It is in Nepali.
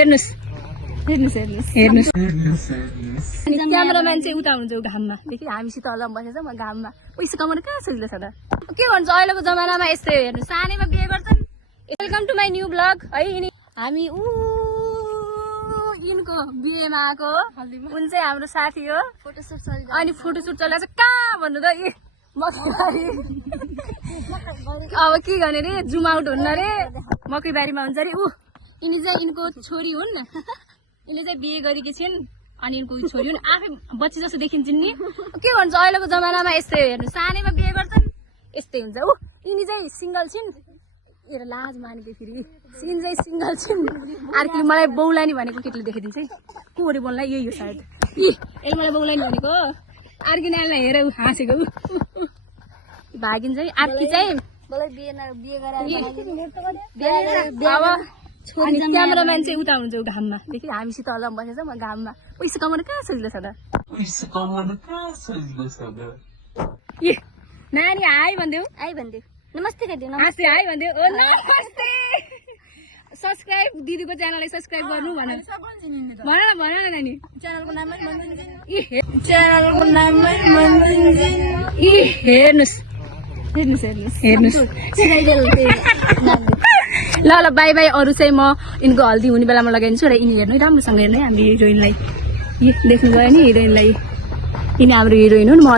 हेर्नुस् अनि क्यामेराम्यान चाहिँ उता हुन्छ घाममा देखि हामीसित अलम बसेछ म घाममा पैसा कमाउनु कहाँ सजिलो छ त के भन्छ अहिलेको जमानामा यस्तै हेर्नु सानैमा बिहे गर्छन् welcome to my new blog है हामी यिनको बिहेमा आएको उन चाहिँ हाम्रो साथी हो अनि फोटोसुट चलाएको छ कहाँ भन्नु त अब के गर्ने रे जुम आउट हुन्न रे मकैबारीमा हुन्छ अरे यिनी चाहिँ यिनको छोरी हुन् यिनले चाहिँ बिहे गरेकी छिन् अनि यिनको छोरी हुन् आफै बच्ची जस्तो देखिन्छन् नि के भन्छ अहिलेको जमानामा यस्तै हेर्नु सानैमा बिहे गर्छन् यस्तै हुन्छ यिनी चाहिँ सिङ्गल छिन् हेर लाज मानेको फेरि सिन चाहिँ सिङ्गल छिन् अर्कोले मलाई बौलानी भनेको केटीले देखाइदिन्छ है को अरे बोल्ला यही हो सायद यसले मलाई बौलानी भनेको अर्की नानीलाई हेर हाँसेको भागिन्छ है अर्की चाहिँ अनि क्यामेराम्यान चाहिँ उता हुन्छ घाममा देखि हामीसित अलम बसेछ म घाममा पैसा कमाउनु कहाँ सजिलो छ त नानी हाई भनिदेऊ नमस्ते हाँसे हाई भनिदेऊ नमस्ते सब्सक्राइब दिदीको च्यानललाई सब्सक्राइब गर्नु भन न नानी च्यानलको नाममै हेर्नुस् ल बाई बाई अरू चाहिँ म यिनको हल्दी हुने बेलामा लगाइदिन्छु र यिनी हेर्नु राम्रोसँग हेर्नु है हाम्रो हिरोइनलाई देख्नु गयो नि हिरोइनलाई यिनी हाम्रो हिरोइन हुन् म